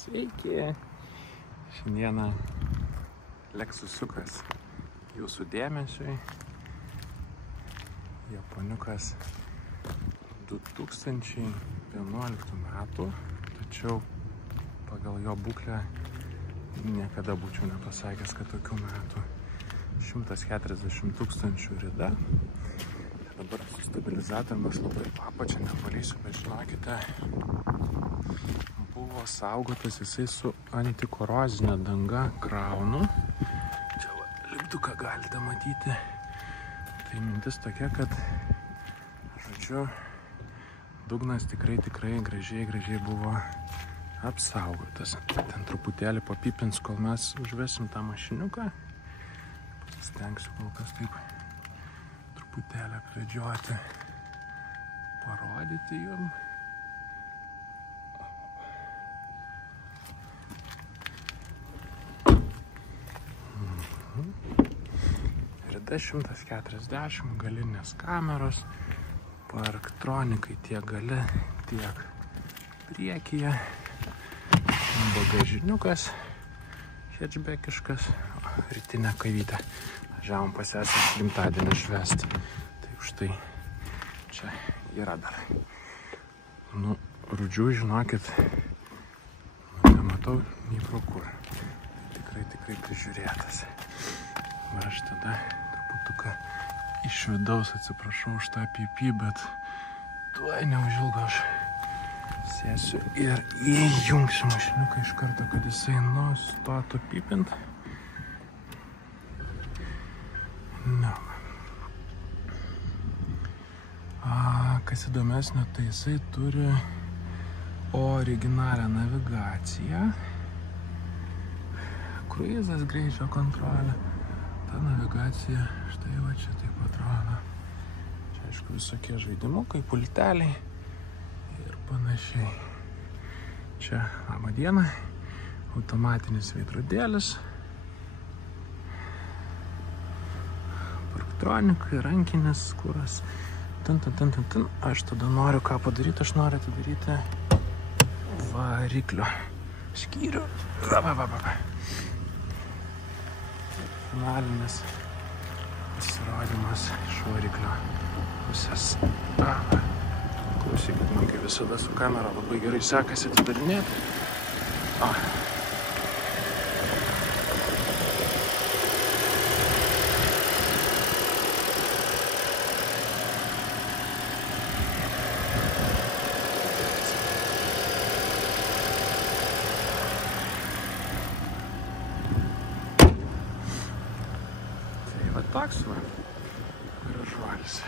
Sveiki! Šiandieną Lexusiukas jūsų dėmesiui. Japoniukas 2011 metų, tačiau pagal jo būklę niekada būčiau nepasakęs, kad tokių metų. 140 000 rida. Dabar su stabilizatoriumi aš labai papačią nepalysiu, bet žinokite, buvo saugotas jisai su antikorozinė danga kraunu. Čia lipduką galite matyti. Tai mintis tokia, kad, žodžiu, dugnas tikrai gražiai buvo apsaugotas. Ten truputėlį papipins, kol mes užvesim tą mašiniuką. Pasistengsiu kol kas taip truputėlį apvedžioti, parodyti jum. Rida 140, galinės kameros, parktronikai tiek gale, tiek priekyje, bagažiniukas, hatchbackiškas, rytinė kavytė. Važiavom pas sesės gimtadienį švęsti. Tai už tai čia yra dar. Nu, rudžių, žinokit, nematau nei pro kur. Tikrai prižiūrėtas. Ir aš tada truputuką iš vidaus atsiprašau už tą pipį, bet tuoj neužilgo aš sėsiu ir įjungsiu mašiniuką iš karto, kad jisai nustotų pipint. No. Kas įdomesnio, tai jisai turi originalią navigaciją, kruizas, greičio kontrolė. Ta navigacija, štai va čia taip atrodo. Čia aišku visokie žaidimukai, pulteliai ir panašiai. Čia laba diena, automatinis veidrodėlis. Parktronikai, rankinis kuras. Aš tada noriu ką padaryti, aš noriu atidaryti variklio skyrių. Finalinis pasirodymas iš variklio pusės. Klausykit, man kaip visada su kamera labai gerai sekasi atidarinėti. Toks va, gražuolis.